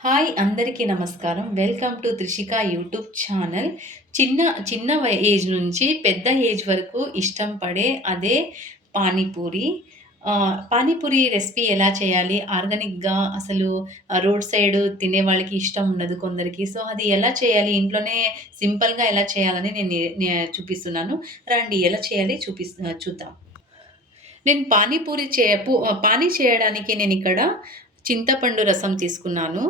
Hi అందరికీ నమస్కారం. Welcome to Trishika YouTube channel. చిన్న చిన్న ఏజ్ నుంచి పెద్ద ఏజ్ వరకు ఇష్టం పడే అదే పానీపూరి. పానీపూరి రెసిపీ ఎలా చేయాలి? ఆర్గానిక్‌గా అసలు రోడ్ సైడ్ తినేవాళ్ళకి ఇష్టం ఉండదు కొందరికి. సో, అది ఎలా చేయాలి? ఇంట్లోనే సింపుల్‌గా ఎలా చేయాలని చూపిస్తున్నాను. రండి ఎలా చేయాలి చూద్దాం. నేను పానీ చేయడానికి నేనిక్కడ చింతపండు రసం తీసుకున్నాను.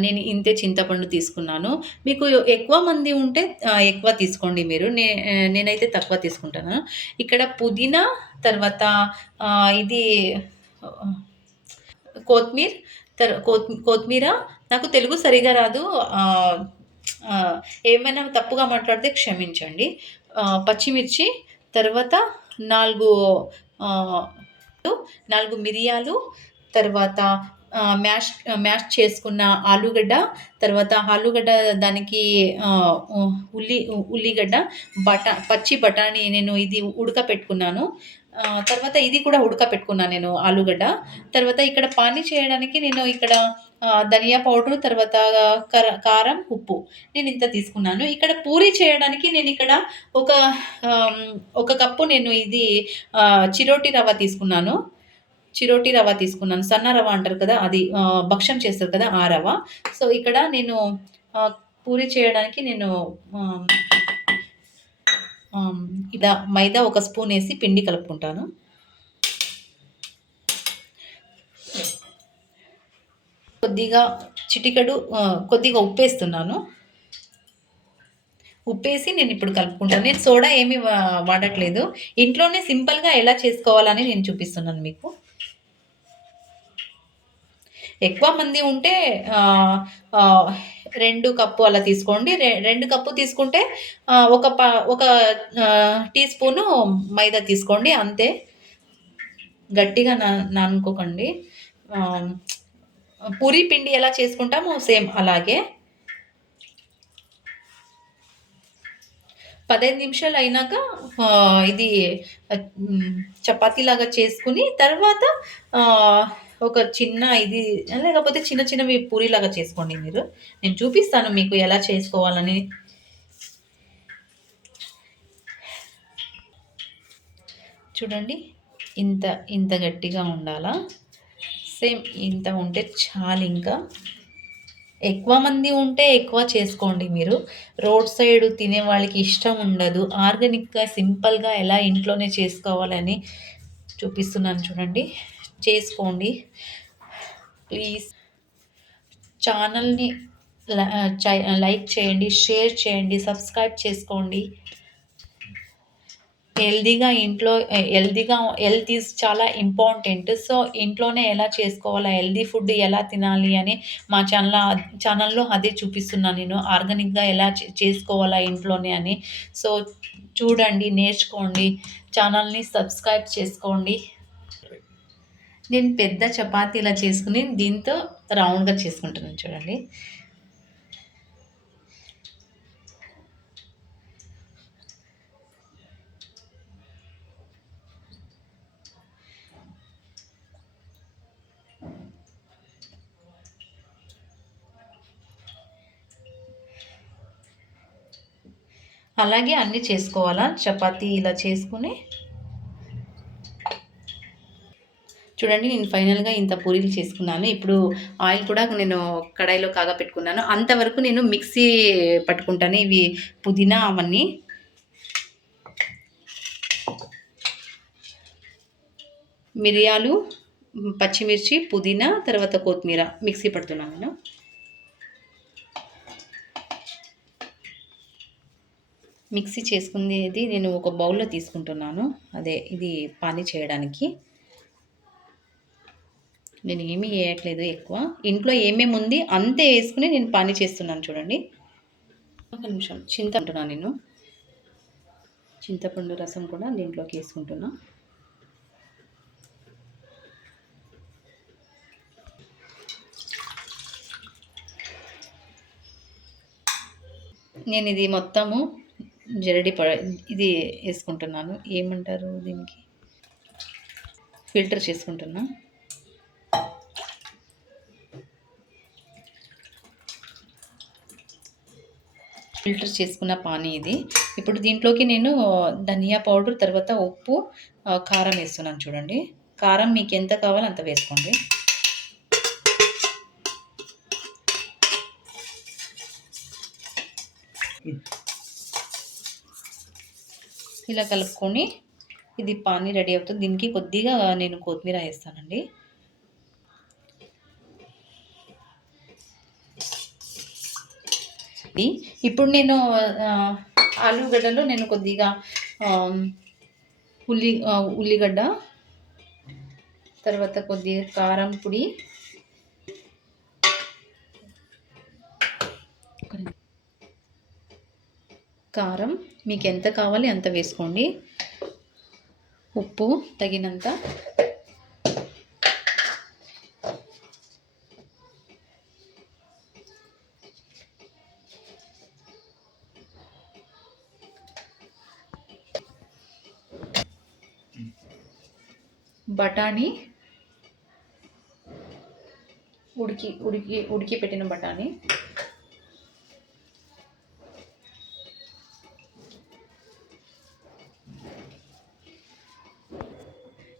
నేను ఇంతే చింతపండు తీసుకున్నాను. మీకు ఎక్కువ మంది ఉంటే ఎక్కువ తీసుకోండి మీరు. నేనైతే తక్కువ తీసుకుంటాను. ఇక్కడ పుదీనా తర్వాత ఇది ఆహ్, కొత్తిమీర్ కొత్తిమీర నాకు తెలుగు సరిగ్గా రాదు. ఆహ్, ఆహ్, ఏమైనా తప్పుగా మాట్లాడితే క్షమించండి. పచ్చిమిర్చి తర్వాత 4 ఆహ్, 4 మిరియాలు, తర్వాత మ్యాష్ మ్యాష్ చేసుకున్న ఆలుగడ్డ, తర్వాత ఆలుగడ్డ దానికి ఆహ్, ఉ ఉల్లిగడ్డ, పచ్చి బఠాణీ నేను ఇది ఉడకపెట్టుకున్నాను. తర్వాత ఇది కూడా ఉడకపెట్టుకున్నాను నేను ఆలుగడ్డ. తర్వాత ఇక్కడ పానీ చేయడానికి నేను ఇక్కడ ధనియా పౌడరు, తర్వాత కారం, ఉప్పు నేనింత తీసుకున్నాను. ఇక్కడ పూరి చేయడానికి నేనిక్కడ ఒక ఆహ్, ఒక కప్పు నేను ఇది చిరోటి రవ్వ తీసుకున్నాను. చిరోటి రవ్వ తీసుకున్నాను. సన్న రవ్వ అంటారు కదా! అది భక్షం చేస్తారు కదా! ఆ రవ్వ. సో, ఇక్కడ నేను ఆహ్, పూరి చేయడానికి నేను ఆహ్, ఆహ్, మైదా ఒక స్పూనేసి పిండి కలుపుకుంటాను. కొద్దిగా చిటికెడు కొద్దిగా ఉప్పేస్తున్నాను. ఉప్పేసి నేనిప్పుడు కలుపుకుంటాను. నేను సోడా ఏమి వాడట్లేదు. ఇంట్లోనే సింపుల్‌గా ఎలా చేసుకోవాలని నేను చూపిస్తున్నాను మీకు. ఎక్కువ మంది ఉంటే ఆహ్, ఆహ్, 2 కప్పు అలా తీసుకోండి. 2 కప్పు తీసుకుంటే ఒక టీ స్పూను మైదా తీసుకోండి అంతే. గట్టిగా నానుకోకండి. ఆహ్, పూరి పిండి ఎలా చేసుకుంటామో సేమ్ అలాగే. 15 నిమిషాలు అయినాక ఇది చపాతీలాగా చేసుకొని తర్వాత ఆహ్, ఒక చిన్న ఇది లేకపోతే చిన్న చిన్నవి పూరిలాగా చేసుకోండి మీరు. నేను చూపిస్తాను మీకు ఎలా చేసుకోవాలని. చూడండి. ఇంత ఇంత గట్టిగా ఉండాలా. సేమ్ ఇంత ఉంటే చాలింకా. ఎక్కువ మంది ఉంటే ఎక్కువ చేసుకోండి మీరు. రోడ్ సైడ్ తినే వాళ్ళకి ఇష్టం ఉండదు. ఆర్గానిక్‌గా, సింపుల్‌గా ఎలా ఇంట్లోనే చేసుకోవాలని చూపిస్తున్నాను చూడండి. చేసుకోండి. ప్లీజ్ ఛానల్‌ని లైక్ చేయండి, షేర్ చేయండి, సబ్స్క్రైబ్ చేసుకోండి. హెల్త్ ఈజ్ చాలా ఇంపార్టెంట్. సో, ఇంట్లోనే ఎలా చేసుకోవాలా, హెల్తీ ఫుడ్ ఎలా తినాలి అని మా ఛానల్‌లో అదే చూపిస్తున్నా నేను. ఆర్గానిక్‌గా ఎలా చేసుకోవాలా ఇంట్లోనే అని. సో, చూడండి, నేర్చుకోండి. ఛానల్‌ని సబ్స్క్రైబ్ చేసుకోండి. నేను పెద్ద చపాతీలా చేసుకొని దీంతో రౌండ్‌గా చేసుకుంటున్నాను చూడండి. అలాగే అన్నీ చేసుకోవాలా. చపాతీ ఇలా చేసుకొని చూడండి, నేను ఫైనల్‌గా ఇంత పూరీలు చేసుకున్నాను. ఇప్పుడు ఆయిల్ కూడా నేను కడాయిలో కాగపెట్టుకున్నాను. అంతవరకు నేను మిక్సీ పట్టుకుంటాను. ఇవి పుదీనా అవన్నీ. మిరియాలు, పచ్చిమిర్చి, పుదీనా, తర్వాత కొత్తిమీర మిక్సీ పడుతున్నాను నేను. మిక్సీ చేసుకునేది నేను ఒక బౌల్‌లో తీసుకుంటున్నాను. అదే ఇది పానీ చేయడానికి. నేను ఏమీ ఏయట్లేదు ఎక్కువ. ఇంట్లో ఏమేమి ఉంది అంతే ఏసుకొని నేను పానీ చేస్తున్నాను చూడండి. ఒక నిమిషం అంటున్నాను నేను. చింతపండు రసం కూడా దీంట్లోకి ఏసుకుంటున్నా. నేను ఇది మొత్తము జరడి ప ఇది ఏసుకుంటున్నాను. ఏమంటారు దీనికి? ఫిల్టర్ చేసుకుంటున్నా. ఫిల్టర్ చేసుకున్న పానీ ఇది. ఇప్పుడు దీంట్లోకి నేను ధనియా పౌడర్, తర్వాత ఉప్పు, కారం వేస్తున్నాను చూడండి. కారం మీకెంత కావాలో అంత వేసుకోండి. ఇలా కలుపుకొని ఇది పానీ రెడీ అవుతుంది. దీనికి కొద్దిగా నేను కొత్తిమీర వేస్తానండి. ఇప్పుడు నేను ఆలుగడ్డలో నేను కొద్దిగా ఉల్లిగడ్డ, తర్వాత కొద్దిగా కారం పొడి, కారం మీకు ఎంత కావాలి అంత వేసుకోండి, ఉప్పు తగినంత, బఠానీ ఉడికి పెట్టిన బఠానీ,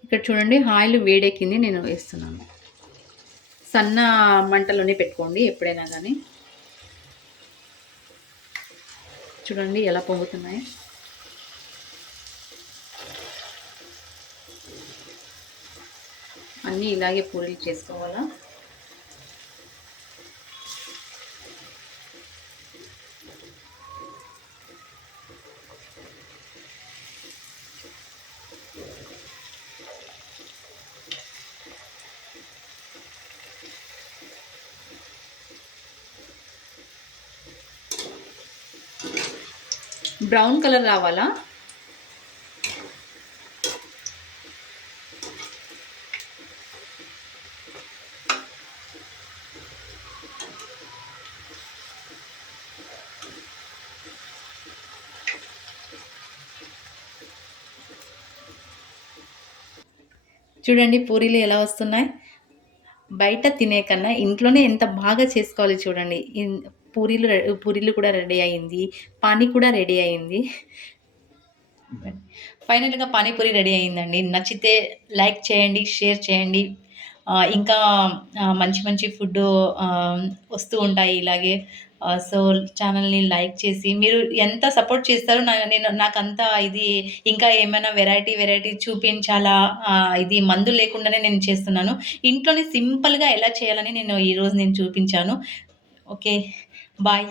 ఇక్కడ చూడండి ఆయిల్ వేడెక్కింది, నేను వేస్తున్నాను. సన్న మంటలోనే పెట్టుకోండి ఎప్పుడైనా కానీ. చూడండి ఎలా పొంగుతున్నాయి. అన్నీ ఇలాగే పూరీలు చేసుకోవాలా. బ్రౌన్ కలర్ రావాలా. చూడండి పూరీలు ఎలా వస్తున్నాయి. బయట తినే కన్నా ఇంట్లోనే ఎంత బాగా చేసుకోవాలి చూడండి. పూరీలు కూడా రెడీ అయింది, పానీ కూడా రెడీ అయింది. ఫైనల్‌గా పానీపూరి రెడీ అయిందండి. నచ్చితే లైక్ చేయండి, షేర్ చేయండి. ఇంకా మంచి మంచి ఫుడ్డు వస్తూ ఉంటాయి ఇలాగే. సో, ఛానల్‌ని లైక్ చేసి మీరు ఎంత సపోర్ట్ చేస్తారో నాకంత ఇది ఇంకా ఏమైనా వెరైటీ చూపించాలా, ఇది మందు లేకుండానే నేను చేస్తున్నాను. ఇంట్లోనే సింపుల్‌గా ఎలా చేయాలని ఈరోజు నేను చూపించాను. ఓకే. బాయ్.